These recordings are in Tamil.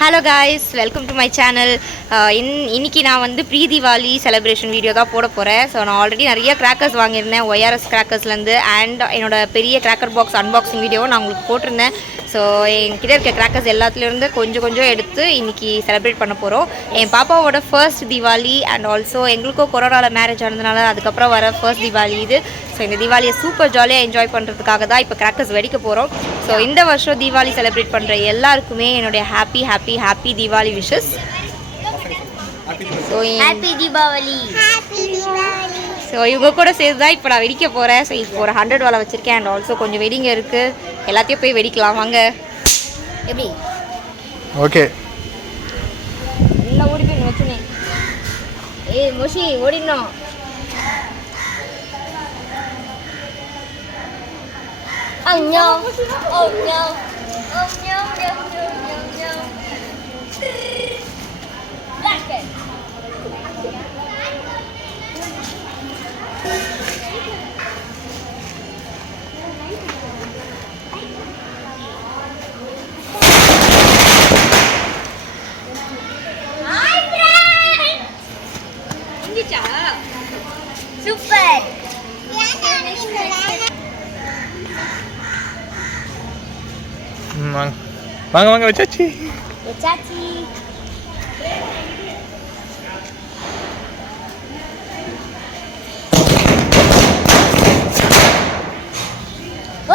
Hello guys, welcome to my channel. இன்னைக்கு நான் வந்து ப்ரீ தீபாவளி செலிப்ரேஷன் வீடியோ தான் போட போகிறேன். ஸோ நான் ஆல்ரெடி நிறைய கிராக்கர்ஸ் வாங்கியிருந்தேன், ஒய்ஆர்எஸ் கிராக்கர்ஸ்லேருந்து. அண்ட் என்னோட பெரிய கிராக்கர் பாக்ஸ் அன்பாக்சிங் வீடியோவும் நான் உங்களுக்கு போட்டிருந்தேன். ஸோ என்கிட்ட இருக்க கிராக்கர்ஸ் எல்லாத்துலேருந்து கொஞ்சம் கொஞ்சம் எடுத்து இன்றைக்கி செலிப்ரேட் பண்ண போகிறோம். என் பாப்பாவோட ஃபர்ஸ்ட் தீபாவளி அண்ட் ஆல்சோ எங்களுக்கும் கொரோனாவில் மேரேஜ் ஆனதுனால அதுக்கப்புறம் வர ஃபர்ஸ்ட் தீபாவளி இது. ஸோ இந்த தீபாவளியை சூப்பர் ஜாலியாக என்ஜாய் பண்ணுறதுக்காக தான் இப்போ கிராக்கர்ஸ் வெடிக்க போகிறோம். ஸோ இந்த வருஷம் தீபாவளி செலிப்ரேட் பண்ணுற எல்லாருக்குமே என்னுடைய happy Deepavali wishes. So happy Deepavali. So இவங்க கூட சேர்த்து தான் இப்போ நான் வெடிக்க போகிறேன். ஸோ இப்போ ஒரு 100 வாழை வச்சுருக்கேன் அண்ட் ஆல்சோ கொஞ்சம் வெடிங்க இருக்குது. எல்லாத்தையும் போய் வெடிக்கலாம் வாங்க. எப்படி? ஓகே. எல்லாம் ஓடி போய் வச்சுனே. மோஷி ஓடினோம். Oh no! Oh no! Oh no! No! Black it. Hi friends! Ingicha. Super. வாங்க வச்சாச்சி.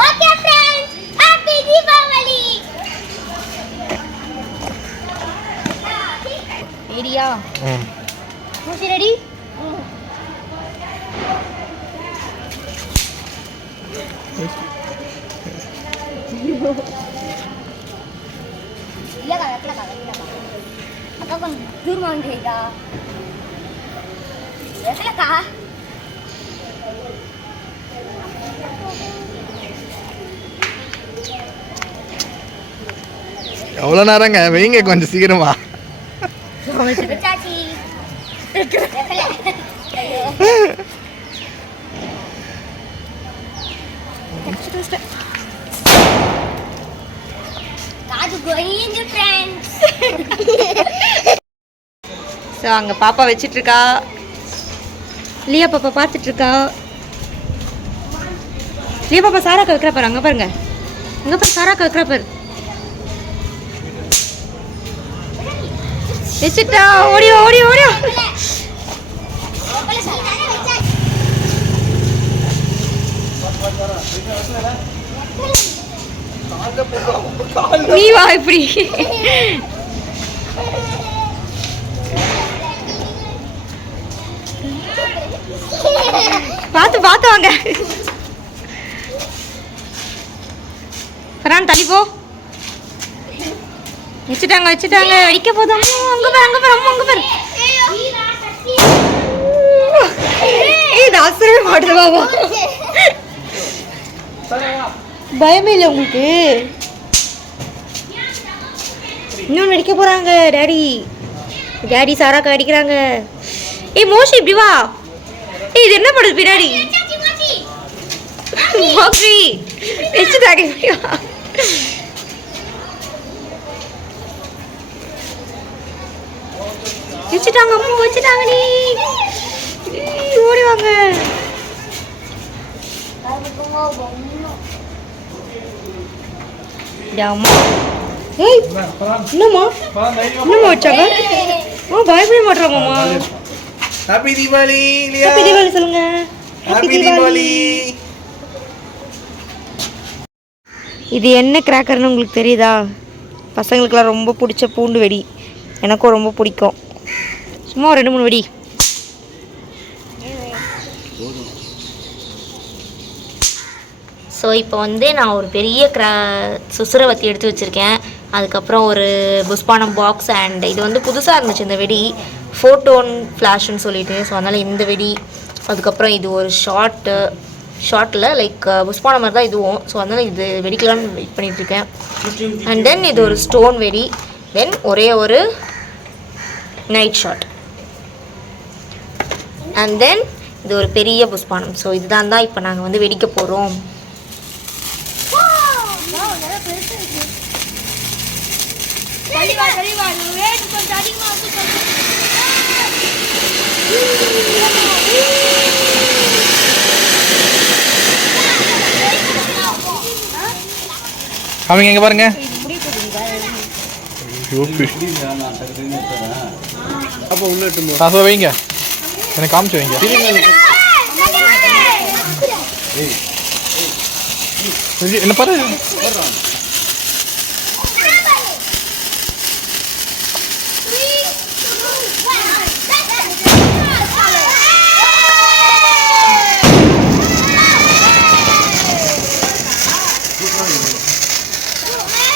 Okay friends, happy Diwali. Ready-யா? Moshi ready? Apa kan dur mangga? Ya kah? எவ்வளோ நேரங்க வைங்க, கொஞ்சம் சீக்கிரமா. ஸோ அங்கே பாப்பா வச்சிட்ருக்கா, லியா பாப்பா பார்த்துட்ருக்கா. லியா பாப்பா சாராக்கா வைக்கிறா பாரு, அங்கே பாருங்க, அங்கே பாரு சாராக்கா வைக்கிறா பாரு. வச்சுட்டா, ஓடியோ ஓடியோ ஓடியோ. நீ வா இப்படி. பார்த்து வாங்க. பரான் தள்ளி போ. வச்சுட்டாங்க வெடிக்க போதும். அங்க பாரு. இது ஆசரவே மாட்டுது பாபா. பயமே இல்லை உங்களுக்கு? இன்னொன்று அடிக்க போறாங்க டேடி சாராக்கா அடிக்கிறாங்க. மோஷி இப்படி வா. இது என்ன பண்ணுது பின்னாடி? மோஷி வச்சுட்டாங்க. அம்மா வச்சுட்டாங்க. நீ ஓடி வாங்க. என்னம்மா வச்சாங்க? பயப்பட மாட்டாங்கம்மா. ஹாப்பி தீபாவளி. ஹாப்பி தீபாவளி சொல்லுங்க. ஹாப்பி தீபாவளி. இது என்ன கிராக்கர்னு உங்களுக்கு தெரியுதா? பசங்களுக்குலாம் ரொம்ப பிடிச்ச பூண்டு வெடி. எனக்கும் ரொம்ப பிடிக்கும். சும்மா 2-3 வெடி. ஸோ இப்போ வந்து நான் ஒரு பெரிய சுசுரவத்தி எடுத்து வச்சுருக்கேன். அதுக்கப்புறம் ஒரு புஷ்பானம் பாக்ஸ் அண்ட் இது வந்து புதுசாக இருந்துச்சு இந்த வெடி, ஃபோட்டோன் ஃப்ளாஷ்னு சொல்லிட்டு. ஸோ அதனால் இந்த வெடி. அதுக்கப்புறம் இது ஒரு ஷார்ட்டில் லைக் புஷ்பானம் மாதிரி தான் இதுவும். ஸோ அதனால் இது வெடிக்கலான்னு வெயிட் பண்ணிகிட்ருக்கேன். அண்ட் தென் இது ஒரு ஸ்டோன் வெடி. தென் ஒரே ஒரு நைட் ஷாட். அண்ட் தென் இது ஒரு பெரிய புஷ்பானம். ஸோ இதுதான் இப்போ நாங்கள் வந்து வெடிக்க போகிறோம். அவங்க எங்க பாருங்க. அப்போ உள்ளட்டு காசை வைங்க, எனக்கு காமிச்சு வைங்க. என்ன பாரு,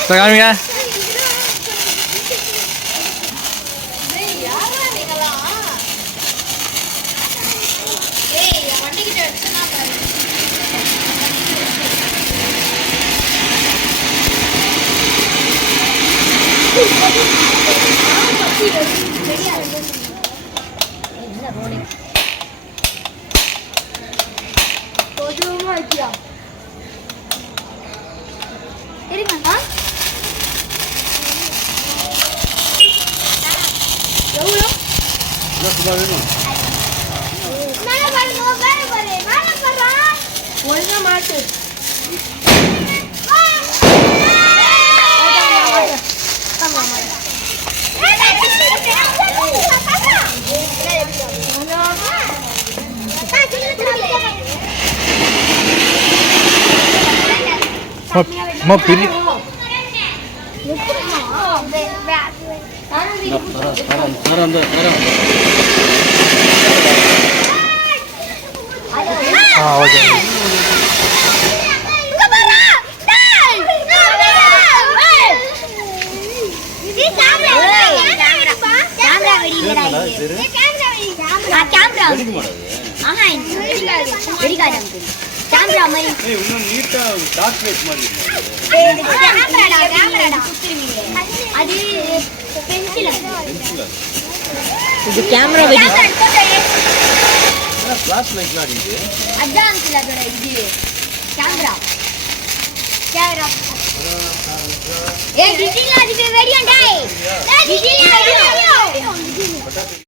காமிங்க. பெரிய ஓகே. இது கேமரா வெடி. ஃபிளாஷ் லைட்ல அடிக்குது. அதான் அங்கிள் அதோட இது கேமரா. கேமரா. ஏய் டிஜில அது வெடியா டேய். டிஜில வெடியா.